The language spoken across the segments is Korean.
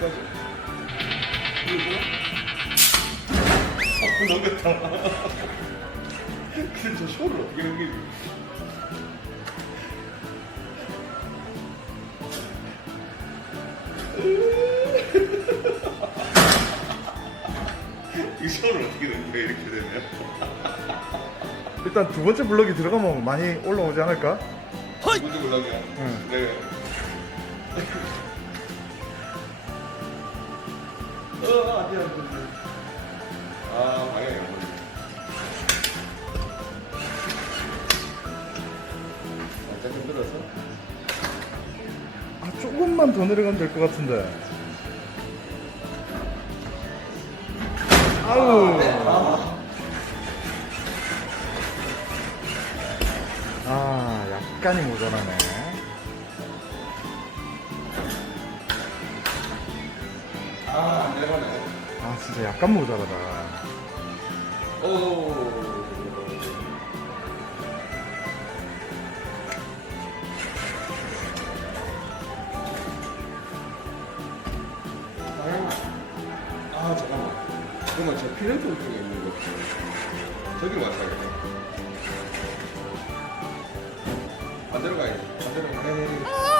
여기까지. 이거 뭐야? 넘겼다. 근데 저 쇼를 어떻게 넘기지? 이 쇼를 어떻게 넘겨 이렇게 되네요. 일단 두 번째 블럭이 들어가면 많이 올라오지 않을까? 먼저 올라가요. 응. 네. 아 조금만 더 내려가면 될 것 같은데. 아우 아 약간이 모자라네 아, 안 내려가네. 아 진짜 약간 모자라다 오. 아, 잠깐만. 그러면 저 필름통 쪽에 있는 거. 저기로 맞춰야겠네. 반대로 가야지. 반대로 가야지.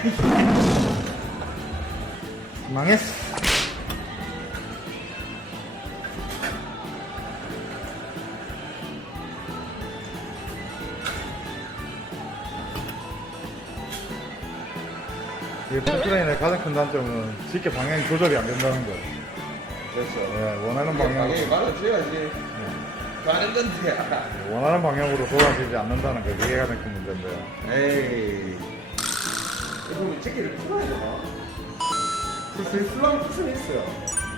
망했어 이 포크레인의 가장 큰 단점은 쉽게 방향 조절이 안 된다는 거. 됐어. 예, 원하는 방향, 방향이 맞아줘야지. 예, 가는 건데. 원하는 방향으로 돌아지지 않는다는 게 그게 가장 큰 문제인데. 에이. 그럼 이 새끼를 풀어야 되나? 풀수 있으면 풀 수는 있어요.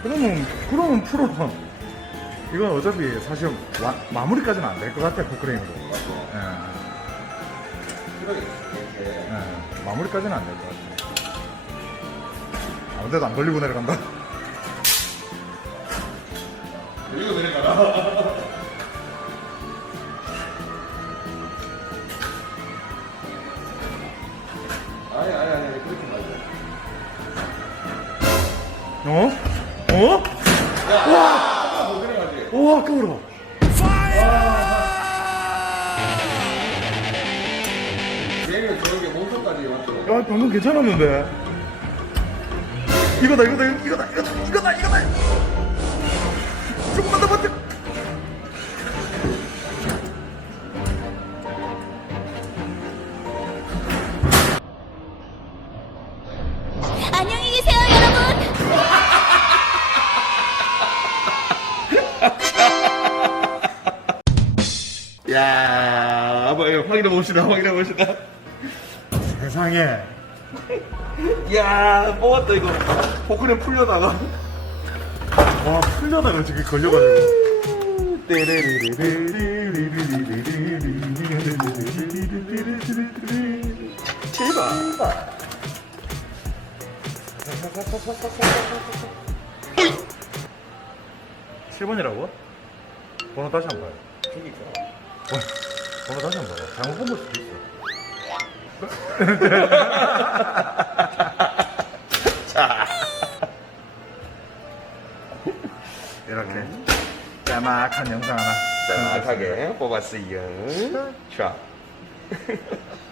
그러면 그러면 프로는 이건 어차피 사실 와- 마무리까지는 안 될 것 같아 포크레인으로. 맞죠. 예, 풀어야겠어. 이렇게. 예, 마무리까지는 안 될 것 같아. 아무데도 안 걸리고 내려간다. 이거 내려가라. 어? 어? 내려가지. 우와 끄러워. 얘는? 야 방금 괜찮았는데. 이거다 이거다 이거다 이거다 이거다 이거다. 조금만 야, 한번 이거 확인해 봅시다. 확인해 봅시다. 세상에. 야, 뽑았다 이거. 포크레인 풀려다가. 와 풀려다가 저기 걸려가지고. 제발. 7번이라고? 번호 다시 한번 봐요. 그니까. 번호 다시 한번 봐요. 잘못 본걸 수도 있어. 자. 이렇게 짜막한 영상 하나. 자, 막하게 뽑았어요. 자.